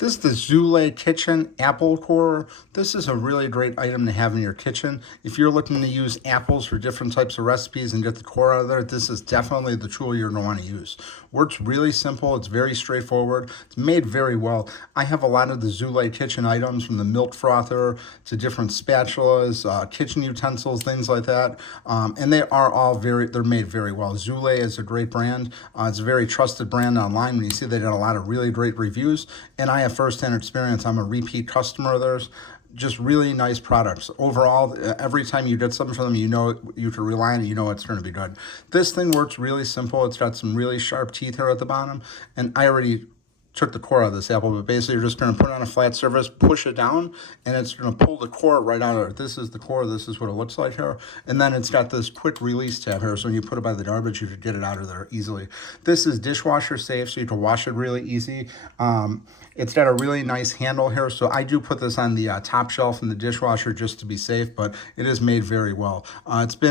This is the Zulay kitchen apple core. This is a really great item to have in your kitchen. If you're looking to use apples for different types of recipes and get the core out of there, this is definitely the tool you're going to want to use. Works really simple. It's very straightforward. It's made very well. I have a lot of the Zulay kitchen items, from the milk frother to different spatulas, kitchen utensils, things like that. And they are all they're made very well. Zulay is a great brand. It's a very trusted brand online. When you see they did a lot of really great reviews, and I have firsthand experience. I'm a repeat customer of theirs. Just really nice products. Overall, every time you get something from them, you know you can rely on it, you know it's going to be good. This thing works really simple. It's got some really sharp teeth here at the bottom, and I already took the core out of this apple, but basically you're just going to put it on a flat surface, push it down, and it's going to pull the core right out of it. This is the core. This is what it looks like here. And then it's got this quick release tab here, so when you put it by the garbage, you can get it out of there easily. This is dishwasher safe, so you can wash it really easy. It's got a really nice handle here, so I do put this on the top shelf in the dishwasher just to be safe, but it is made very well.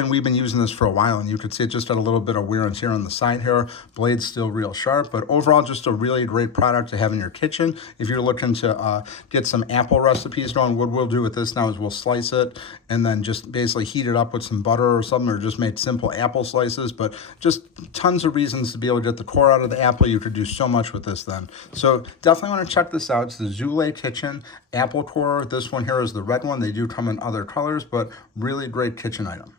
We've been using this for a while, and you can see it just got a little bit of wear and tear on the side here. Blade's still real sharp, but overall just a really great product to have in your kitchen. If you're looking to get some apple recipes going, what we'll do with this now is we'll slice it and then just basically heat it up with some butter or something, or just make simple apple slices, but just tons of reasons to be able to get the core out of the apple. You could do so much with this then. So definitely want to check this out. It's the Zulay Kitchen Apple Core. This one here is the red one. They do come in other colors, but really great kitchen item.